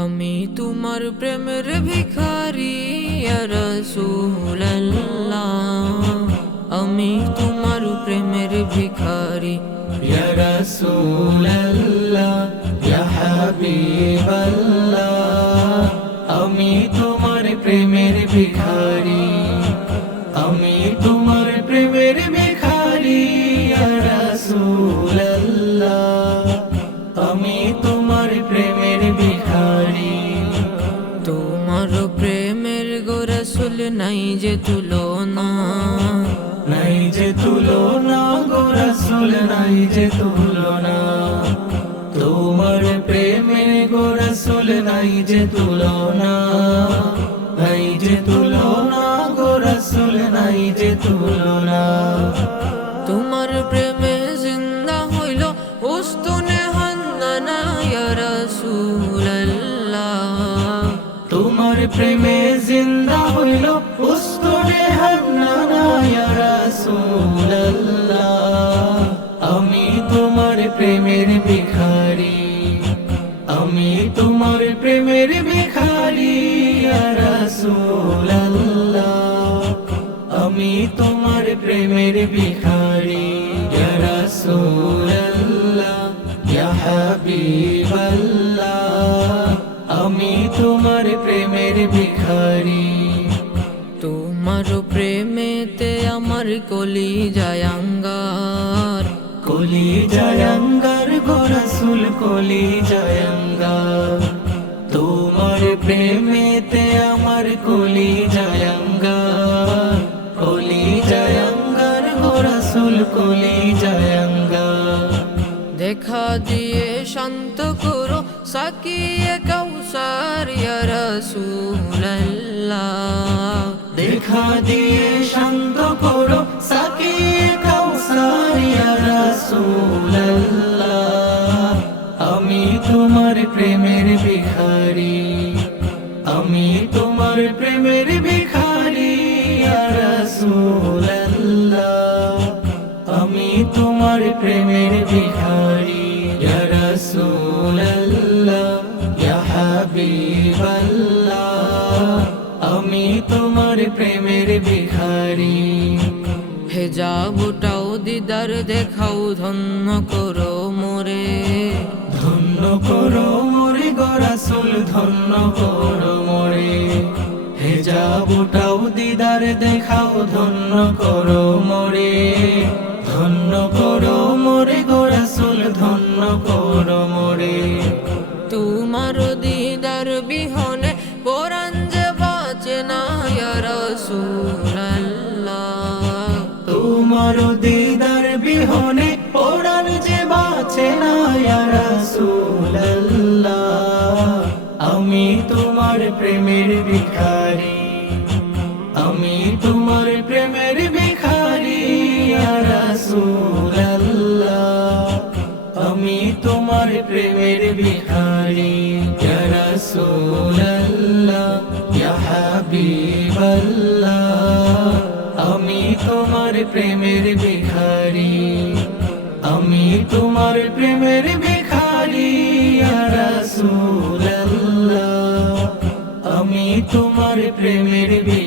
আমি তোমার প্রেমের ভিখারি ইয়া রাসূলুল্লাহ, আমি তোমার প্রেমের ভিখারি ইয়া রাসূলুল্লাহ, ইয়া হাবিবাল্লাহ, আমি তোমার প্রেমের ভিখারি, আমি তোমার প্রেমের ভিখারি ইয়া রাসূলুল্লাহ, আমি তোমার প্রেমের ভিখারি। তোমার প্রেমের গো রাসূল নাই যে তুলনা, নাই যে তুলনা গো রাসূল, নাই যে তুলনা, তোমার প্রেমের গো রাসূল নাই যে তুলনা, নাই যে তুলনা গো রাসূল, নাই যে তুলনা। তোমার প্রেমে জিন্দা হইল উস্তুনে হান্নানা ইয়া রাসূলুল্লাহ, তোমার প্রেমে জিন্দা হইল উস্তুনে হান্নানা ইয়া রাসূলুল্লাহ, আমি তোমার প্রেমের ভিখারি, আমি তোমার প্রেমের ভিখারি ইয়া রাসূলুল্লাহ, আমি তোমার প্রেমের ভিখারি ইয়া রাসূলুল্লাহ, ইয়া হাবিবাল্লাহ, আমি তোমার প্রেমের ভিখারি। তোমার প্রেমেতে আমার কলি জায়াঙ্গার, কলি জায়াঙ্গার গো রাসূল, কলি জায়াঙ্গার, তোমার প্রেমেতে আমার কলি জায়াঙ্গার, কলি জায়াঙ্গার গো রাসূল, কলি জায়াঙ্গার। দেখা দিয়ে শান্ত করো সাকিয়ে কাউসার ইয়া রাসূলুল্লাহ, দেখা দিয়ে শান্ত করো সাকিয়ে কাউসার ইয়া রাসূলুল্লাহ, আমি তোমার প্রেমের ভিখারি, আমি তোমার প্রেমের ভিখারি ইয়া রাসূলুল্লাহ, আমি তোমার প্রেমের ভিখারি ইয়া রাসূলুল্লাহ, ইয়া হাবিবাল্লাহ, আমি তোমার প্রেমের ভিখারি। হেজাবটাও দিদার দেখাও ধন্য করো মোরে, ধন্য করো মোরে গো রাসূল, ধন্য করো মোরে, হেজাবটাও দিদার দেখাও ধন্য করো মোরে, ধন্য করো মোরে গো রাসূল, ধন্য করো মোরে। তোমার দিদার বিহনে পরাণ যে বাঁচে না ইয়া রাসূলুল্লাহ, তোমার দিদার বিহনে পরাণ যে বাঁচে না ইয়া রাসূলুল্লাহ, আমি তোমার প্রেমের ভিখারি, আমি তোমার প্রেমের ভিখারি ইয়া রাসূলুল্লাহ, আমি তোমার প্রেমের ভিখারি ইয়া রাসূলুল্লাহ, ইয়া হাবিবাল্লাহ, আমি তোমার প্রেমের ভিখারি, আমি তোমার প্রেমের ভিখারি ইয়া রাসূলুল্লাহ, আমি তোমার প্রেমের ভিখারি।